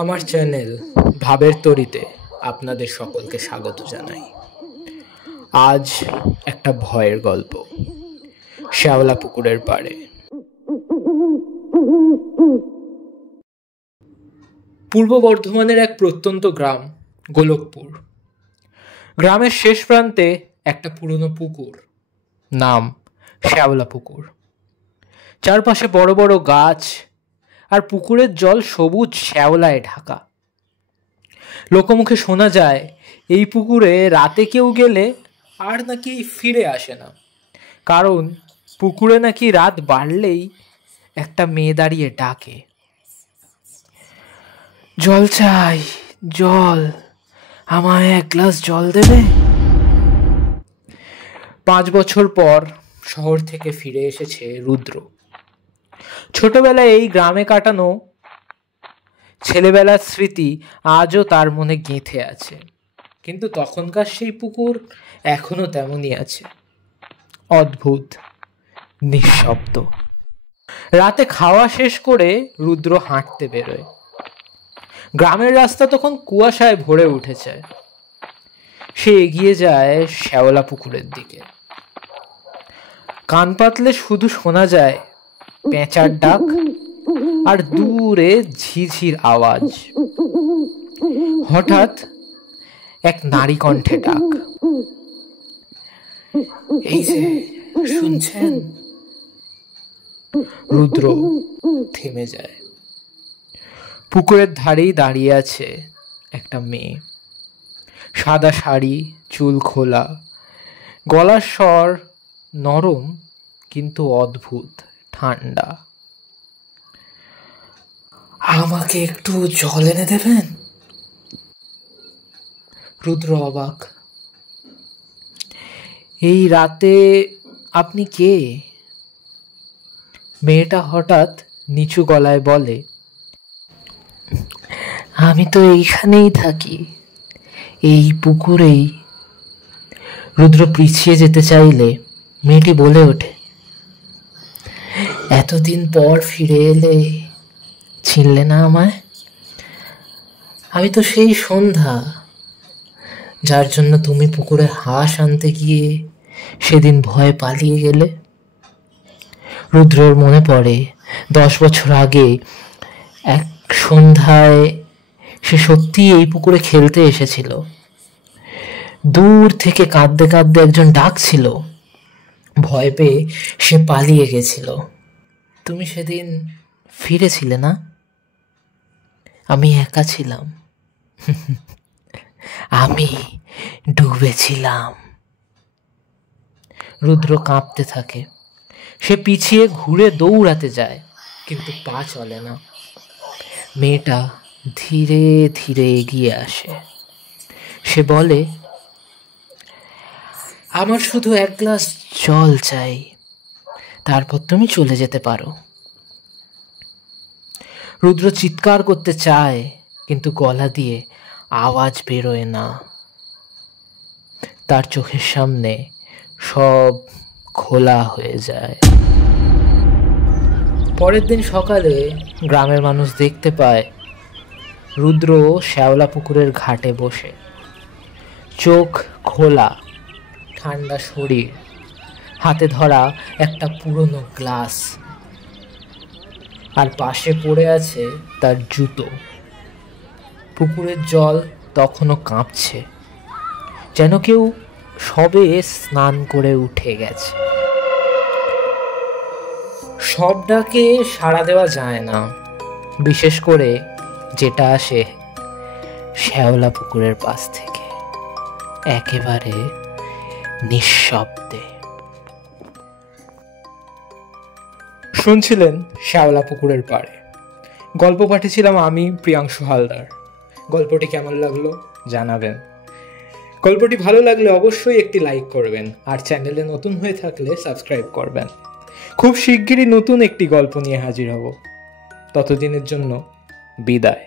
আমার চ্যানেল ভাবের তরিতে আপনাদের সকলকে স্বাগত জানাই। আজ একটা ভয়ের গল্প, শ্যাওলা পুকুরের পাড়ে। পূর্ব বর্ধমানের এক প্রত্যন্ত গ্রাম গোলকপুর। গ্রামের শেষ প্রান্তে একটা পুরনো পুকুর, নাম শ্যাওলা পুকুর। চারপাশে বড় বড় গাছ আর পুকুরের জল সবুজ শ্যাওলায় ঢাকা। লোকমুখে শোনা যায় এই পুকুরে রাতে কেউ গেলে আর নাকি ফিরে আসে না, কারণ পুকুরে নাকি রাত বাড়লেই একটা মেয়ে দাঁড়িয়ে ডাকে, জল চাই, জল, আমায় এক গ্লাস জল দেবে। 5 বছর পর শহর থেকে ফিরে এসেছে রুদ্র। ছোটবেলায় এই গ্রামে কাটানো ছেলেবেলার স্মৃতি আজও তার মনে গেঁথে আছে, কিন্তু তখনকার সেই পুকুর এখনো তেমনই আছে, অদ্ভুত, নিঃশব্দ। রাতে খাওয়া শেষ করে রুদ্র হাঁটতে বেরোয়। গ্রামের রাস্তা তখন কুয়াশায় ভরে উঠেছে। সে এগিয়ে যায় শ্যাওলা পুকুরের দিকে। কান পাতলে শুধু শোনা যায় পেঁচার ডাক আর দূরে ঝিঝির আওয়াজ। হঠাৎ এক নারী কণ্ঠে ডাক, এই যে শুনছেন? রুদ্র থেমে যায়। পুকুরের ধারেই দাঁড়িয়ে আছে একটা মেয়ে, সাদা শাড়ি, চুল খোলা, গলার স্বর নরম কিন্তু অদ্ভুত ঠান্ডা। আমাকে একটু জল এনে দেবেন? রুদ্র অবাক। এই রাতে আপনি কে? মেয়েটা হঠাৎ নিচু গলায় বলে, আমি তো এইখানেই থাকি, এই পুকুরেই। রুদ্র পিছিয়ে যেতে চাইলে মেয়েটি বলে ওঠে, এতদিন পর ফিরে এলে, চিনলে না আমায়? আমি তো সেই সন্ধ্যা যার জন্য তুমি পুকুরে হাঁস আনতে গিয়ে সেদিন ভয়ে পালিয়ে গেলে। রুদ্রর মনে পড়ে 10 বছর আগে এক সন্ধ্যায় সে সত্যি এই পুকুরে খেলতে এসেছিল। দূর থেকে কাঁদতে কাঁদতে একজন ডাকছিল, ভয় পেয়ে সে পালিয়ে গেছিল। তুমি সেদিন ফিরেছিলে না? আমি একা ছিলাম, আমি ডুবেছিলাম। রুদ্র কাঁপতে থাকে। সে পিছিয়ে ঘুরে দৌড়াতে যায়, কিন্তু পা চলে না। মেয়েটা ধীরে ধীরে এগিয়ে আসে। সে বলে, আমার শুধু এক গ্লাস জল চাই, তারপর তুমি চলে যেতে পারো। রুদ্র চিৎকার করতে চায়, কিন্তু গলা দিয়ে আওয়াজ বেরোয় না। তার চোখের সামনে সব খোলা হয়ে যায়। পরের দিন সকালে গ্রামের মানুষ দেখতে পায় রুদ্র শ্যাওলা পুকুরের ঘাটে বসে, চোখ খোলা, ঠান্ডা শরীর, হাতে ধরা একটা পুরনো গ্লাস, আর পাশে পড়ে আছে তার জুতো। পুকুরের জল তখনও কাঁপছে, যেন কেউ সবে স্নান করে উঠে গেছে। সব ডাকে সাড়া দেওয়া যায় না, বিশেষ করে যেটা আসে শ্যাওলা পুকুরের পাশ থেকে, একেবারে নিঃশব্দে। শুনছিলেন শ্যাওলা পুকুরের পাড়ে। গল্প পাঠিয়েছিলাম আমি, প্রিয়াংশু হালদার। গল্পটি কেমন লাগলো জানাবেন। গল্পটি ভালো লাগলে অবশ্যই একটি লাইক করবেন, আর চ্যানেলে নতুন হয়ে থাকলে সাবস্ক্রাইব করবেন। খুব শিগগিরই নতুন একটি গল্প নিয়ে হাজির হব। ততদিনের জন্য বিদায়।